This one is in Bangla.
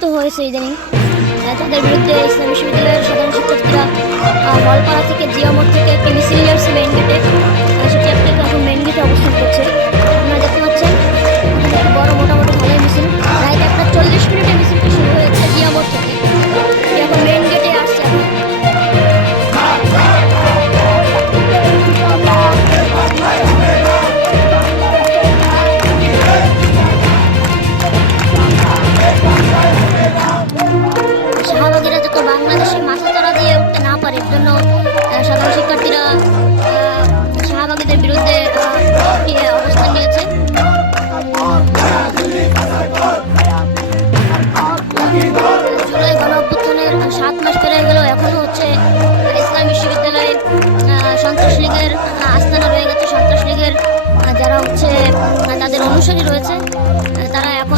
আলোচিত হয়েছে ইদানিং। তাদের বিরুদ্ধে ইসলাম বিশ্ববিদ্যালয়ের সাধারণ শিক্ষার্থীরা মলপাড়া থেকে জিয়া মোড় থেকে একটি মিছিল নিয়ে আসছে শাহবাগীদের বিরুদ্ধে অবস্থান নিয়েছে। জুলাই সাত মাস পেরিয়ে গেলেও এখনও হচ্ছে ইসলাম বিশ্ববিদ্যালয়ে সন্ত্রাস লীগের আহ, আস্তানা রয়ে গেছে। সন্ত্রাস লীগের যারা হচ্ছে তাদের অনুসারী রয়েছে তারা এখন